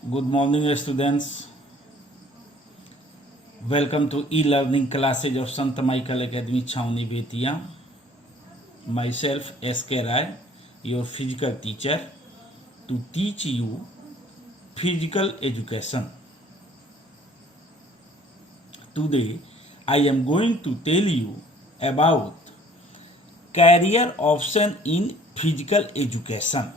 Good morning, students. Welcome to e-learning classes of Sant Michael Academy, Chhaoni Betia. Myself, S.K. Rai, your physical teacher, to teach you physical education. Today, I am going to tell you about career option in physical education.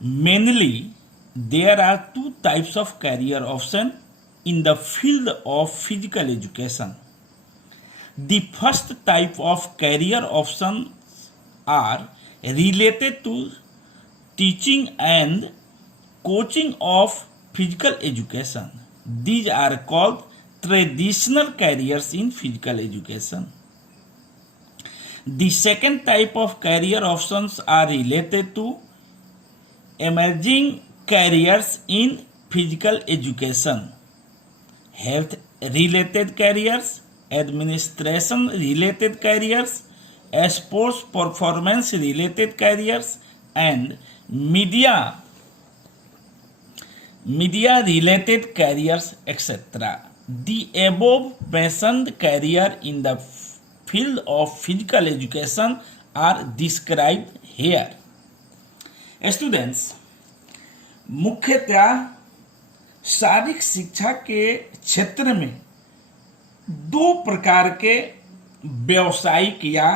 Mainly, there are two types of career option in the field of physical education. The first type of career options are related to teaching and coaching of physical education. These are called traditional careers in physical education. The second type of career options are related to emerging careers in physical education, health related careers, administration related careers, sports performance related careers, and media related careers, etc. The above mentioned career in the field of physical education are described here. Students, मुख्यतः शारीरिक शिक्षा के क्षेत्र में दो प्रकार के व्यावसायिक या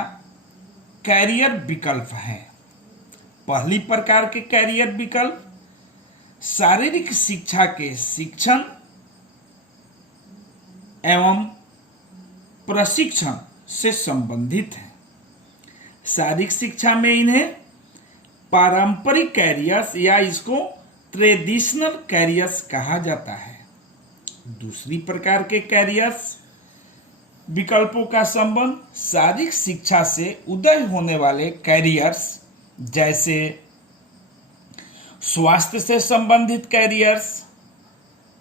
कैरियर विकल्प हैं। पहली प्रकार के कैरियर विकल्प शारीरिक शिक्षा के शिक्षण एवं प्रशिक्षण से संबंधित है। शारीरिक शिक्षा में इन्हें पारंपरिक कैरियर्स या इसको ट्रेडिशनल कैरियर्स कहा जाता है। दूसरी प्रकार के कैरियर्स विकल्पों का संबंध शारीरिक शिक्षा से उदय होने वाले कैरियर्स जैसे स्वास्थ्य से संबंधित कैरियर्स,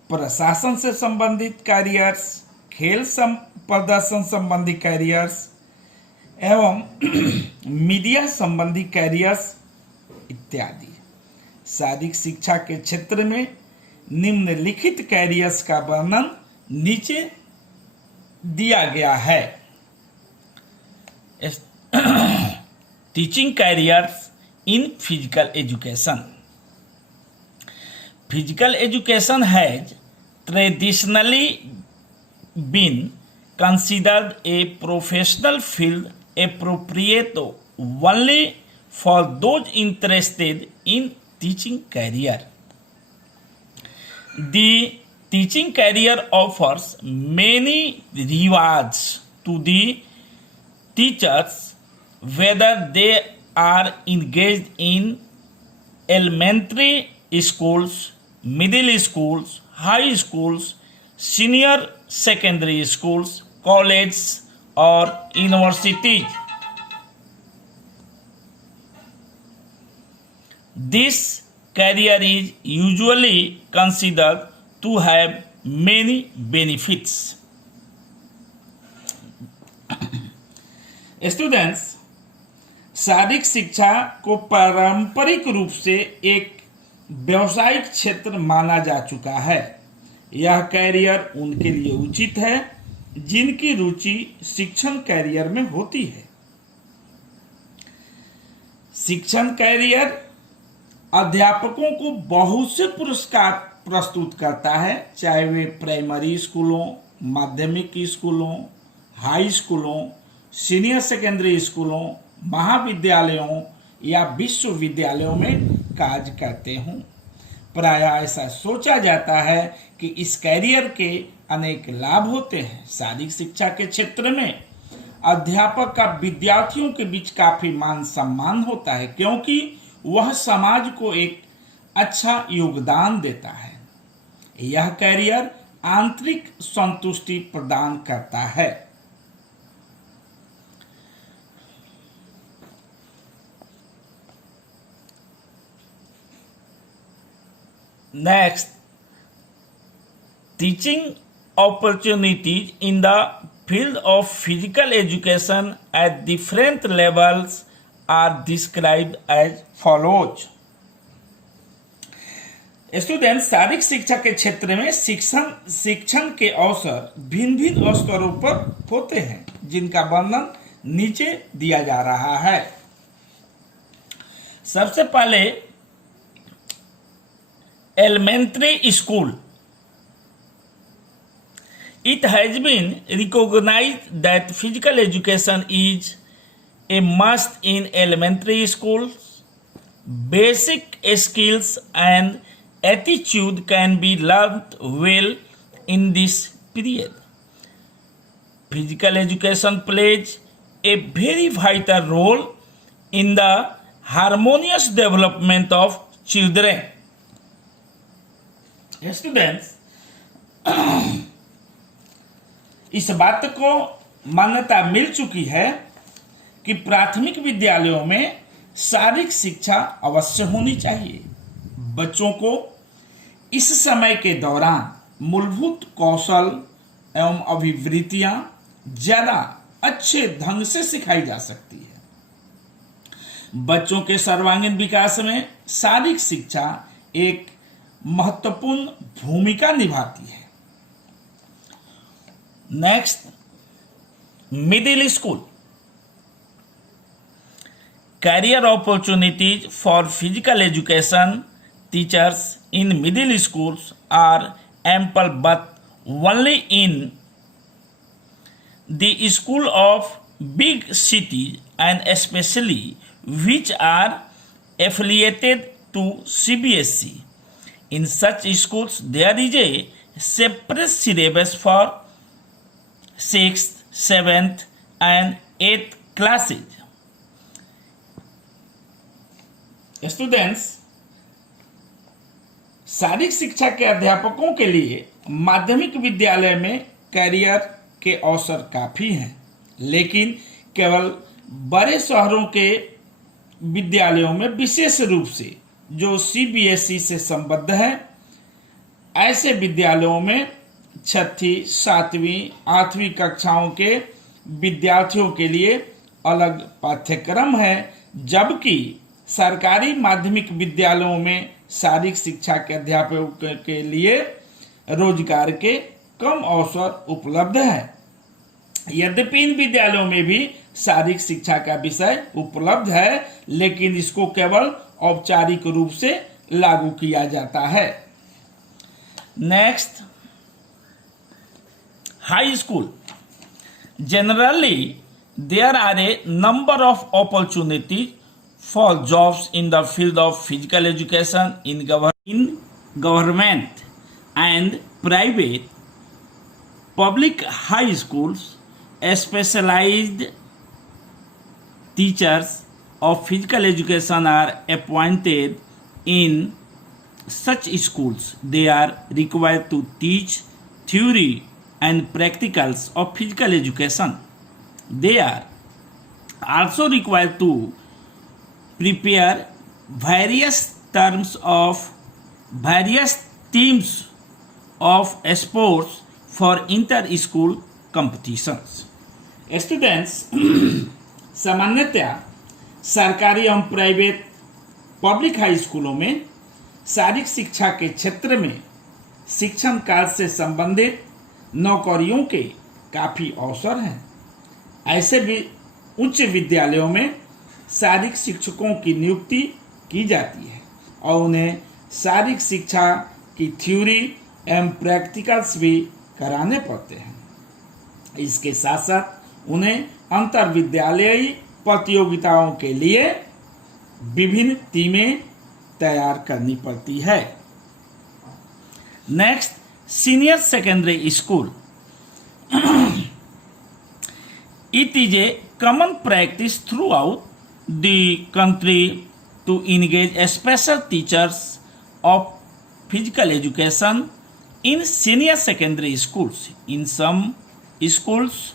प्रशासन से संबंधित कैरियर्स, खेल प्रदर्शन संबंधी कैरियर्स एवं मीडिया संबंधी कैरियर्स इत्यादि। शारीरिक शिक्षा के क्षेत्र में निम्नलिखित कैरियर्स का वर्णन नीचे दिया गया है। Teaching carriers in physical education. Physical education has traditionally been considered a professional field appropriate only for those interested in teaching career. The teaching career offers many rewards to the teachers, whether they are engaged in elementary schools, middle schools, high schools, senior secondary schools, colleges, or universities. This career is usually considered to have many benefits. Students, शारीरिक शिक्षा को पारंपरिक रूप से एक व्यावसायिक क्षेत्र माना जा चुका है। यह कैरियर उनके लिए उचित है जिनकी रुचि शिक्षण कैरियर में होती है। शिक्षण कैरियर अध्यापकों को बहुत से पुरस्कार प्रस्तुत करता है, चाहे वे प्राइमरी स्कूलों, माध्यमिक स्कूलों, हाई स्कूलों, सीनियर सेकेंडरी स्कूलों, महाविद्यालयों या विश्वविद्यालयों में कार्य करते हों। प्रायः ऐसा सोचा जाता है कि इस कैरियर के अनेक लाभ होते हैं। शारीरिक शिक्षा के क्षेत्र में अध्यापक का विद्यार्थियों के बीच काफी मान सम्मान होता है, क्योंकि वह समाज को एक अच्छा योगदान देता है। यह कैरियर आंतरिक संतुष्टि प्रदान करता है। Next, teaching opportunities in the field of physical education at different levels are described as follows. Student शारीरिक शिक्षा के क्षेत्र में शिक्षण के अवसर भिन्न भिन्न स्तरों पर होते हैं, जिनका वर्णन नीचे दिया जा रहा है। सबसे पहले elementary school. It has been recognized that physical education is a must in elementary schools. Basic skills and attitude can be learned well in this period. Physical education plays a very vital role in the harmonious development of children. Students, इस बात को मान्यता मिल चुकी है कि प्राथमिक विद्यालयों में शारीरिक शिक्षा अवश्य होनी चाहिए। बच्चों को इस समय के दौरान मूलभूत कौशल एवं अभिवृत्तियां ज्यादा अच्छे ढंग से सिखाई जा सकती है। बच्चों के सर्वांगीण विकास में शारीरिक शिक्षा एक महत्वपूर्ण भूमिका निभाती है। Next, middle school. Career opportunities for physical education teachers in middle schools are ample, but only in the school of big cities, and especially which are affiliated to CBSE. In such schools, there is a separate syllabus for 6th, 7th, and 8th classes. Students, शारीरिक शिक्षा के अध्यापकों के लिए माध्यमिक विद्यालय में career के अवसर काफी हैं, लेकिन केवल बड़े शहरों के विद्यालयों में विशेष रूप से जो CBSE से संबद्ध है, ऐसे विद्यालयों में 6ठी, 7वीं, 8वीं कक्षाओं के विद्यार्थियों के लिए अलग पाठ्यक्रम है, जबकि सरकारी माध्यमिक विद्यालयों में शारीरिक शिक्षा के अध्यापकों के लिए रोजगार के कम अवसर उपलब्ध हैं। यद्यपि इन विद्यालयों में भी शारीरिक शिक्षा का विषय उपलब्ध है, लेकिन इसको केवल औपचारिक रूप से लागू किया जाता है। Next, high school. Generally, there are a number of opportunities for jobs in the field of physical education in government and private public high schools. Specialized teachers of physical education are appointed in such schools. They are required to teach theory and practicals of physical education. They are also required to prepare various teams of sports for inter-school competitions. Students, सामान्यतया सरकारी एवं private public high स्कूलों में शारीरिक शिक्षा के क्षेत्र में शिक्षण कार्य से संबंधित नौकरियों के काफ़ी अवसर हैं। ऐसे भी उच्च विद्यालयों में शारीरिक शिक्षकों की नियुक्ति की जाती है और उन्हें शारीरिक शिक्षा की थ्योरी एवं प्रैक्टिकल्स भी कराने पड़ते हैं। इसके साथ साथ उन्हें अंतर विद्यालयी प्रतियोगिताओं के लिए विभिन्न टीमें तैयार करनी पड़ती है। Next, senior secondary school. It is a common practice throughout the country to engage special teachers of physical education in senior secondary schools. In some schools,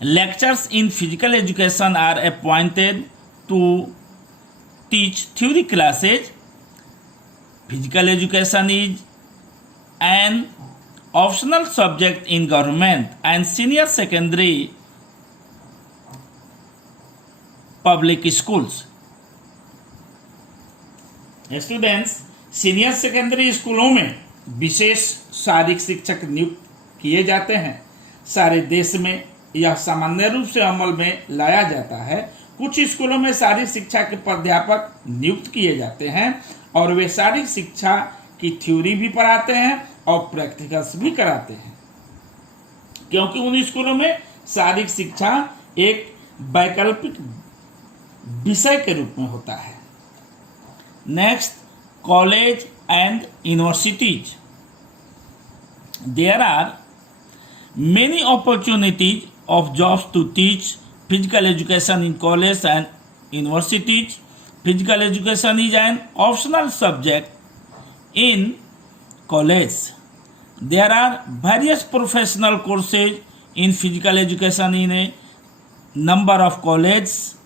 lecturers in physical education are appointed to teach theory classes. Physical education is an optional subject in government and senior secondary public schools. Students, senior secondary स्कूलों में विशेष शारीरिक शिक्षक नियुक्त किए जाते हैं। सारे देश में यह सामान्य रूप से अमल में लाया जाता है। कुछ स्कूलों में शारीरिक शिक्षा के प्राध्यापक नियुक्त किए जाते हैं और वे शारीरिक शिक्षा की थ्योरी भी पढ़ाते हैं और प्रैक्टिकल्स भी कराते हैं, क्योंकि उन स्कूलों में शारीरिक शिक्षा एक वैकल्पिक विषय के रूप में होता है। Next, college and universities. There are many opportunities of jobs to teach physical education in college and universities. Physical education is an optional subject in college. There are various professional courses in physical education in a number of colleges,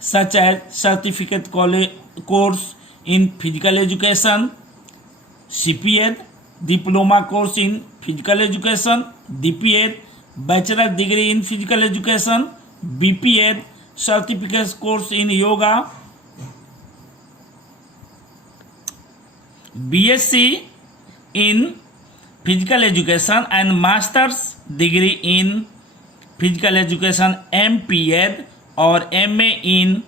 such as certificate course in physical education, CPEd, diploma course in physical education, DPEd, bachelor degree in physical education, BPEd, certificate course in yoga, BSc in physical education and master's degree in physical education, MPEd or MA in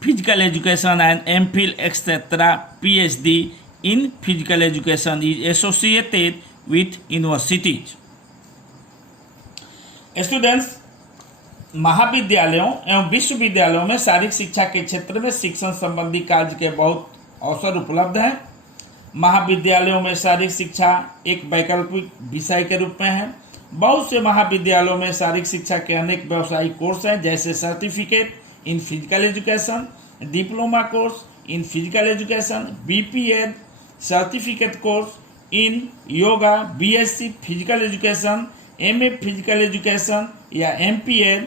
physical education and MPhil etc. PhD in physical education is associated with universities. Students, महाविद्यालयों एवं विश्वविद्यालयों में शारीरिक शिक्षा के क्षेत्र में शिक्षण संबंधी कार्य के बहुत अवसर उपलब्ध हैं। महाविद्यालयों में शारीरिक शिक्षा एक वैकल्पिक विषय के रूप में है। बहुत से महाविद्यालयों में शारीरिक शिक्षा के अनेक व्यावसायिक कोर्स हैं, जैसे certificate in physical education, diploma course in physical education, BPEd, certificate course in yoga, BSc physical education, MA physical education या MPEd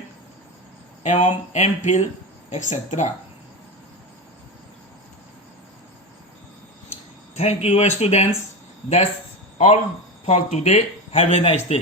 एवं MPhil etcetera. Thank you, students. That's all for today. Have a nice day.